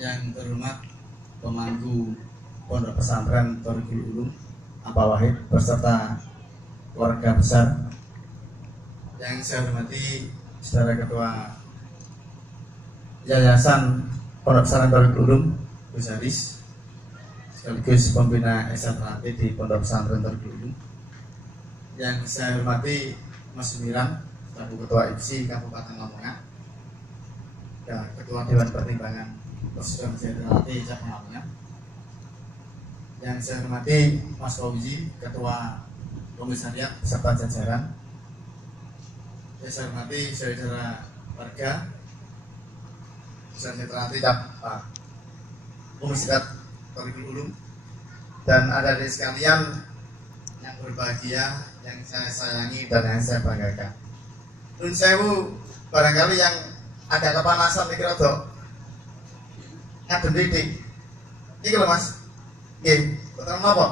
Yang terhormat pemangku Pondok Pesantren Thoriqul Ulum Apa Wahid beserta keluarga besar, yang saya hormati Saudara Ketua Yayasan Pondok Pesantren Thoriqul Ulum Gus Haris, sekaligus pembina SMAT di Pondok Pesantren Thoriqul Ulum. Yang saya hormati Mas Sumiran, selaku Ketua IPSI Kabupaten Lamongan, dan Ketua Dewan Pertimbangan Presiden Jenderalati Lamongan. Yang saya hormati Mas Fauzi, Ketua Komisariat beserta jajaran. Yang saya hormati saudara warga Jenderalati Komisariat Thoriqul Ulum, dan adik-adik sekalian yang berbahagia, yang saya sayangi dan yang saya banggakan. Nun sewu, barangkali yang agak kepanasan nih kira dok ngadem didik ini loh mas, betul apa?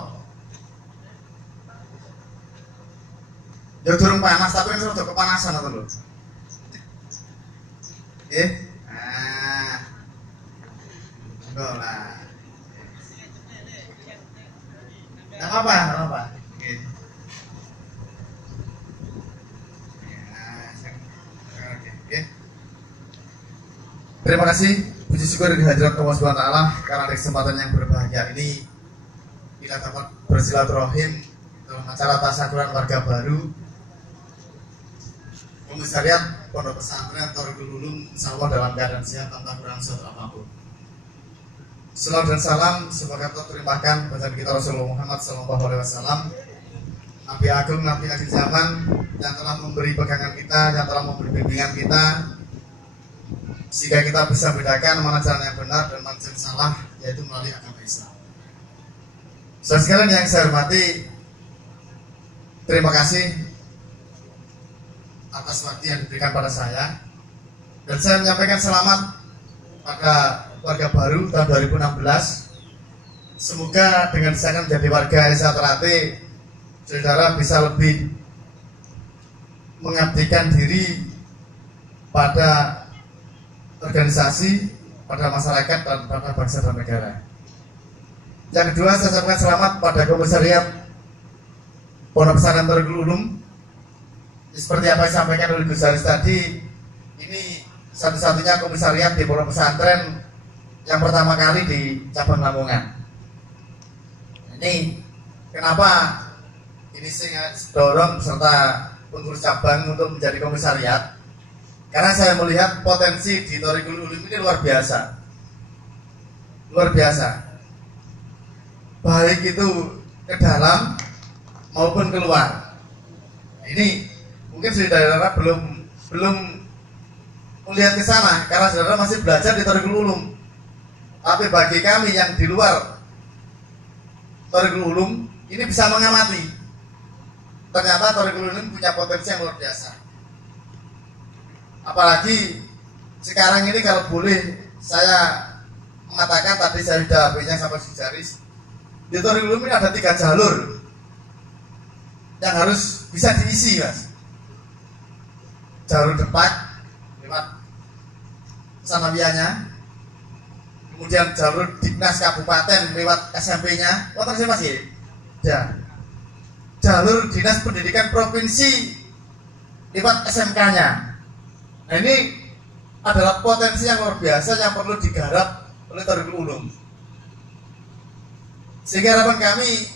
Ya durung panas tapi kan sudah kepanasan atau loh enggak lah nggak apa-apa. Terima kasih, puji syukur dihadirat Allah Subhanahu wa Ta'ala karena kesempatan yang berbahagia ini kita dapat bersilaturahim dalam acara tasyakuran warga baru Komisariat Pondok Pesantren Thoriqul Ulum, insyaallah dalam keadaan sehat tanpa kurang suatu apapun. Salam dan salam semoga terterimakan bacaan kita Rasulullah Muhammad SAW, Nabi Agung, Nabi akhir zaman yang telah memberi pegangan kita, yang telah memberi bimbingan kita, sehingga kita bisa bedakan mana jalan yang benar dan mana jalan yang salah, yaitu melalui agama Islam. Saudara sekalian yang saya hormati, terima kasih atas waktu yang diberikan pada saya, dan saya menyampaikan selamat pada warga baru tahun 2016. Semoga dengan saya menjadi warga SMAT, saudara bisa lebih mengabdikan diri pada organisasi, pada masyarakat, dan pada bangsa dan negara. Yang kedua, saya ucapkan selamat pada Komisariat Pondok Pesantren Thoriqul Ulum. Seperti apa yang disampaikan oleh Gus Haris tadi, ini satu-satunya komisariat di Pondok Pesantren yang pertama kali di cabang Lamongan. Ini kenapa ini saya dorong serta pengurus cabang untuk menjadi komisariat? Karena saya melihat potensi di Thoriqul Ulum ini luar biasa. Luar biasa. Baik itu ke dalam maupun keluar. Ini mungkin saudara belum melihat ke sana karena saudara masih belajar di Thoriqul Ulum. Tapi bagi kami yang di luar Thoriqul Ulum ini bisa mengamati. Ternyata Thoriqul Ulum punya potensi yang luar biasa. Apalagi sekarang ini kalau boleh saya mengatakan, tadi saya sudah HP-nya sampai Sujaris, di Thoriqul Ulum ini ada 3 jalur yang harus bisa diisi mas. Jalur depan lewat sanawiyahnya, kemudian jalur Dinas Kabupaten lewat SMP-nya, masih masih ya. Jalur Dinas Pendidikan Provinsi lewat SMK-nya. Nah ini adalah potensi yang luar biasa yang perlu digarap oleh Thoriqul Ulum. Sehingga harapan kami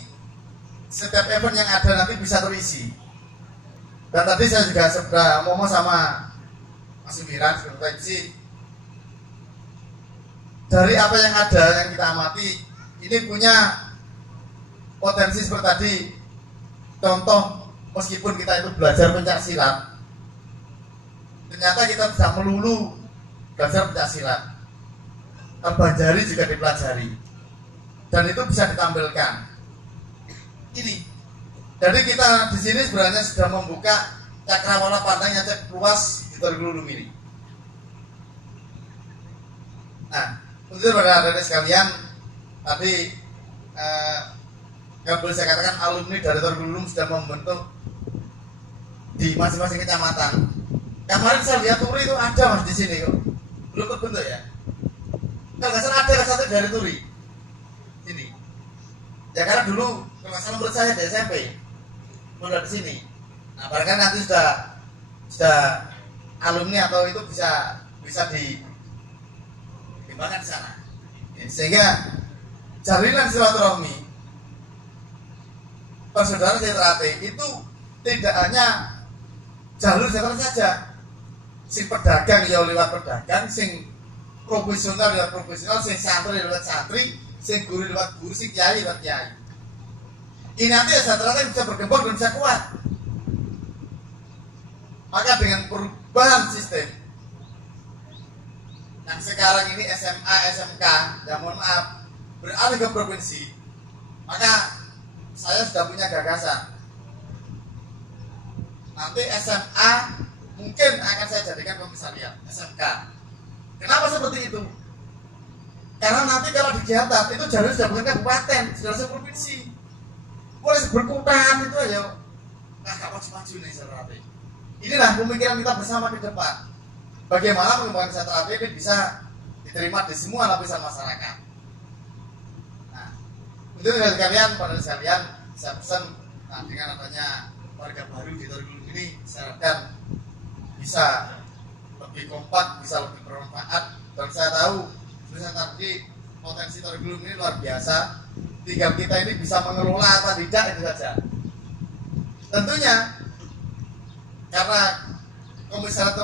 setiap event yang ada nanti bisa terisi. Dan tadi saya juga sudah ngomong sama Mas Sumiran, Ketua IPSI, dari apa yang ada yang kita amati, ini punya potensi seperti tadi. Contoh, meskipun kita itu belajar pencak silat, ternyata kita tidak melulu belajar pencaksilat, Banjari juga dipelajari, dan itu bisa ditampilkan. Ini, jadi kita di sini sebenarnya sudah membuka cakrawala pandang yang cukup luas di Thoriqul Ulum ini. Nah, untuk pada adik sekalian, tadi yang boleh saya katakan alumni dari Thoriqul Ulum sudah membentuk di masing-masing kecamatan. Kemarin saya lihat Turi itu ada mas di sini kok, belum terbentuk ya. Kalau nggak salah ada dari Turi sini. Ya karena dulu kalau salah menurut saya di SMP mulai di sini. Nah barangkali nanti sudah alumni atau itu bisa dikembangkan di sana. Ya, sehingga jalinan silaturahmi persaudaraan sejahtera itu tidak hanya jalur sejahtera saja. Sing pedagang ya lewat pedagang, sing profesional lewat profesional, sing santri lewat santri, sing guru lewat guru, sing kiai lewat kiai. Ini nanti sejahtera bisa berkembang dan bisa kuat. Maka dengan perubahan sistem yang sekarang ini SMA, SMK, ya mohon maaf, beralih ke provinsi, maka saya sudah punya gagasan. Nanti SMA mungkin akan saya jadikan komisariat SMK. Kenapa seperti itu? Karena nanti kalau digiatan itu jalur sudah bukan kabupaten, sudah provinsi. Boleh berkutan itu aja. Nggak maju-maju nih sebenarnya. Inilah pemikiran kita bersama ke depan. Bagaimana pengembangan sejahtera ini bisa diterima di semua lapisan masyarakat. Nah, untuk sekalian, pada sekalian, saya pesan, nah, dengan adanya warga baru di Turi Gulung ini, saya harapkan bisa lebih kompak, bisa lebih bermanfaat. Dan saya tahu, tulisan tadi potensi Turi Gulung ini luar biasa. Tinggal kita ini bisa mengelola atau tidak itu saja. Tentunya karena komisariat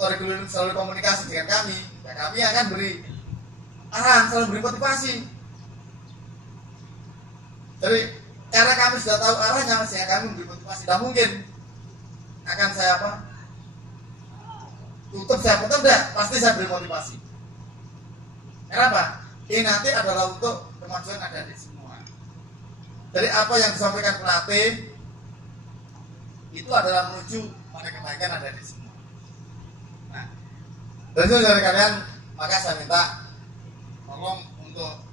Turi Gulung selalu komunikasi dengan kami, ya kami akan beri arahan, selalu beri motivasi. Jadi karena kami sudah tahu arahnya, sehingga kami beri motivasi. Tidak mungkin akan saya tutup, saya putar, enggak, pasti saya beri motivasi. Kenapa? Ini nanti adalah untuk kemajuan adik-adik semua. Jadi apa yang disampaikan pelatih itu adalah menuju pada kebaikan adik-adik semua. Nah, tentu dari kalian, maka saya minta tolong untuk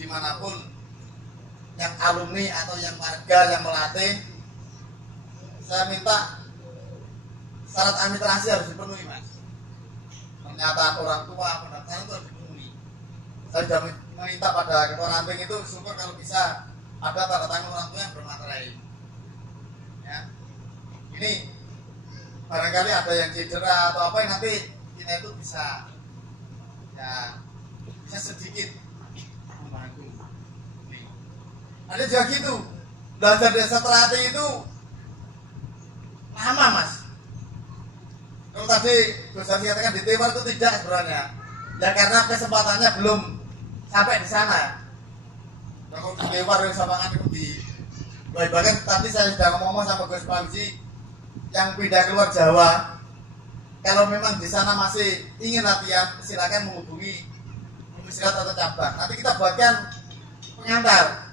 dimanapun yang alumni atau yang warga yang melatih, saya minta syarat administrasi harus dipenuhi, Mas. Pernyataan orang tua, pendaftaran itu harus dipenuhi. Saya sudah meminta pada ketua ranting itu, syukur kalau bisa ada tanda tangan orang tua yang bermaterai. Ya, ini barangkali ada yang cedera atau apa yang nanti kita itu bisa, ya, bisa sedikit membantu. Ada juga gitu, belajar desa terhati itu lama, Mas. Kalau tadi Gus Haji katakan di Timur itu tidak sebenarnya, ya karena kesempatannya belum sampai di sana. Kalau di Timur yang sama kan itu di bahkan tadi saya sudah ngomong sama Gus Pamji yang pindah keluar Jawa. Kalau memang di sana masih ingin latihan, silakan menghubungi komisariat atau cabang. Nanti kita buatkan pengantar.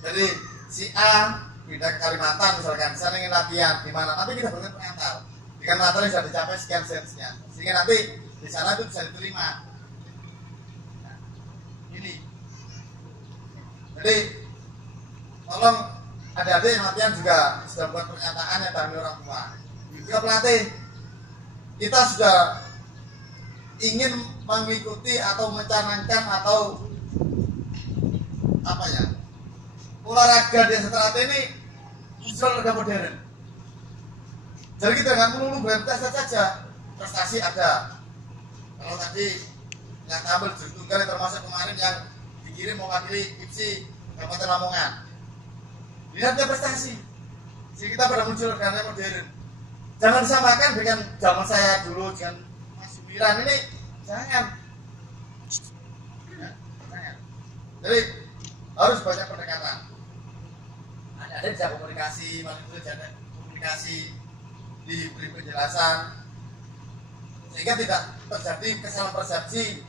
Jadi si A pindah ke Kalimantan misalkan, di sana ingin latihan di mana, nanti kita buatkan pengantar. Dengan materi sudah dicapai sekian, sehingga nanti di sana itu bisa diterima. Nah, ini. Jadi tolong adik-adik yang latihan juga sudah buat pernyataan yang dari orang tua. Juga pelatih, kita sudah ingin mengikuti atau mencanangkan atau apa ya, olahraga desa terhati ini unsur olahraga modern. Jadi kita nggak melulu berprestasi saja, prestasi ada. Kalau tadi yang tampil juara tunggal termasuk kemarin yang dikirim mewakili IPSI Kabupaten Lamongan, lihatnya prestasi. Jadi kita pada muncul karena modern. Jangan disamakan dengan zaman saya dulu dengan Mas Sumiran ini, jangan. Ya, jangan. Jadi harus banyak pendekatan. Ada bisa komunikasi, maksudnya ada komunikasi, diberi penjelasan sehingga tidak terjadi kesalahan persepsi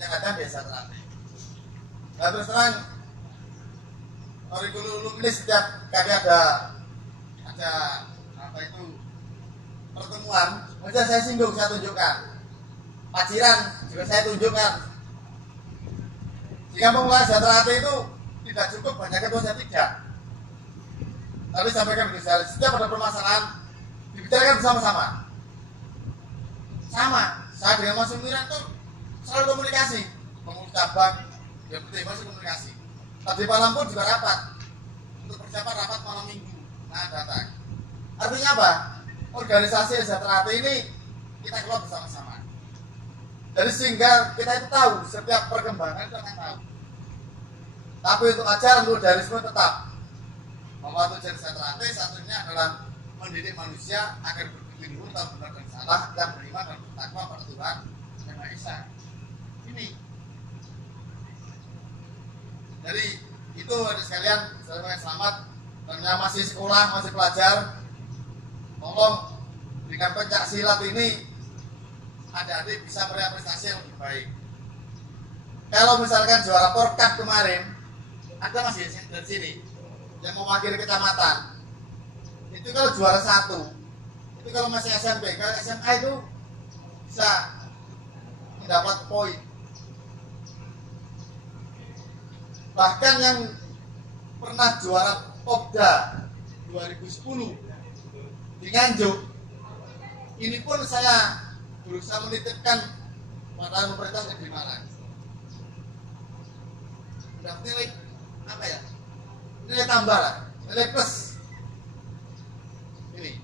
yang ada di desa terhati. Nah, terus terang kurikulum ini setiap kali ada apa itu pertemuan, misalnya saya singgung, saya tunjukkan paciran juga saya tunjukkan, sehingga pengelolaan desa terhati itu tidak cukup banyak ketua, saya tidak, tapi sampaikan ke saya setiap ada permasalahan dibicarakan bersama-sama. Sama, saya dengan Mas Sumiran itu selalu komunikasi. pengurus cabang, yang penting masih komunikasi. Tadi malam pun juga rapat untuk persiapan rapat malam minggu. Nah, datang. Artinya apa? Organisasi Sejahtera Hati ini kita kelola bersama-sama. Jadi sehingga kita itu tahu setiap perkembangan itu akan tahu. Tapi untuk ajaran ludarisme tetap bahwa tujuan Sejahtera Hati satunya adalah mendidik manusia agar berpikir luhur, tahu benar dan salah, dan beriman dan bertakwa pada Tuhan Yang Maha Esa. Ini. Jadi itu ada sekalian, saya selamat. Dan yang masih sekolah, masih pelajar, tolong dengan pencak silat ini adik-adik bisa meraih prestasi yang lebih baik. Kalau misalkan juara Porkat kemarin, ada masih dari sini yang mewakili kecamatan. Itu kalau juara 1, itu kalau masih SMP, kalau SMA itu bisa mendapat poin. Bahkan yang pernah juara Popda 2010 di Nganjuk, ini pun saya berusaha menitipkan pada pemerintah negeri Malang. Udah nilai apa ya? Nilai tambah lah, nilai plus. Ini,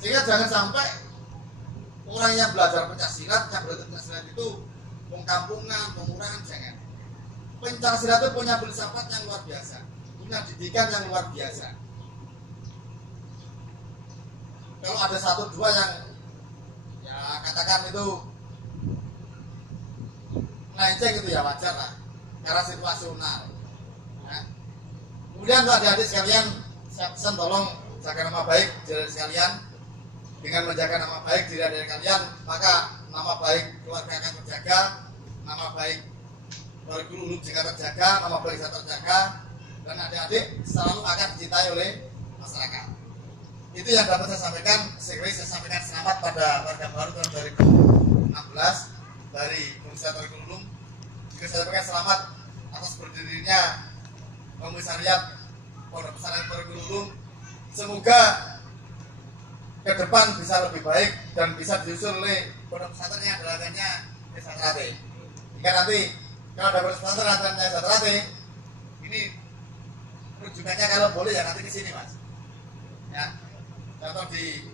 sehingga jangan sampai orang yang belajar pencaksilat, yang belajar pencaksilat itu pengkampungan, pengurangan, jangan. Pencaksilat itu punya filsafat yang luar biasa, punya didikan yang luar biasa. Kalau ada 1-2 yang ya katakan itu melenceng itu ya wajar lah, karena situasional. Ya. Kemudian untuk adik-adik sekalian, saya pesan tolong jaga nama baik diri sekalian. Dengan menjaga nama baik diri adik kalian, maka nama baik keluarga akan terjaga, nama baik guru jika terjaga, nama baik saya terjaga, dan adik-adik selalu akan dicintai oleh masyarakat. Itu yang dapat saya sampaikan. Sekali saya sampaikan selamat pada warga baru tahun 2016 dari Komisariat Torikulum. Juga saya sampaikan selamat atas berdirinya Komisariat Pondok Pesantren Torikulum. Semoga ke depan bisa lebih baik dan bisa disusul oleh pondok pesantren yang adalah Sejahtera Hati. Jika nanti kalau ada pondok pesantren yang Sejahtera Hati, ini rujukannya kalau boleh ya nanti ke sini mas. Ya, contoh di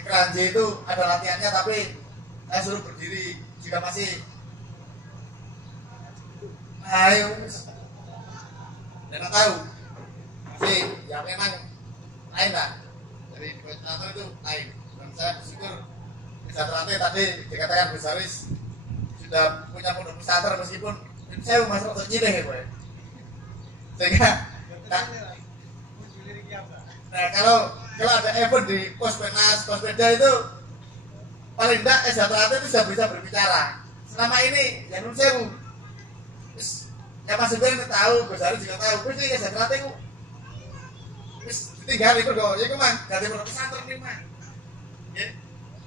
Keranji itu ada latihannya, tapi saya suruh berdiri jika masih ayo dan tahu masih ya memang lain lah. Dari koordinator itu lain, dan saya bersyukur Sejahtera Hati tadi dikatakan Besaris sudah punya pondok pesantren meskipun saya masuk untuk nyileh ya gue. Sehingga nah kalau ada event di Pospenas, Pospeda itu paling tidak Sejahtera Hati itu sudah bisa berbicara. Selama ini yang saya ya Mas Supir tahu, Besaris juga tahu, pasti Sejahtera Hati itu tinggal itu dong, ya kemana? Ganti pondok pesantren nih mah. Ya,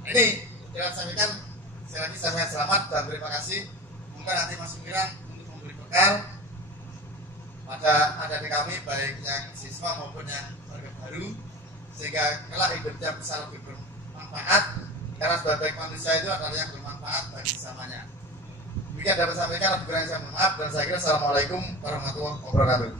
ini yang sampaikan sekali lagi saya selamat dan terima kasih. Mungkin nanti Mas Miran untuk memberi bekal pada adik kami baik yang siswa maupun yang warga baru, sehingga kelak hidupnya bisa lebih bermanfaat, karena sebagai manusia itu adalah yang bermanfaat bagi sesamanya. Demikian dapat sampaikan, lebih kurang saya mohon maaf, dan saya kira assalamualaikum warahmatullahi wabarakatuh.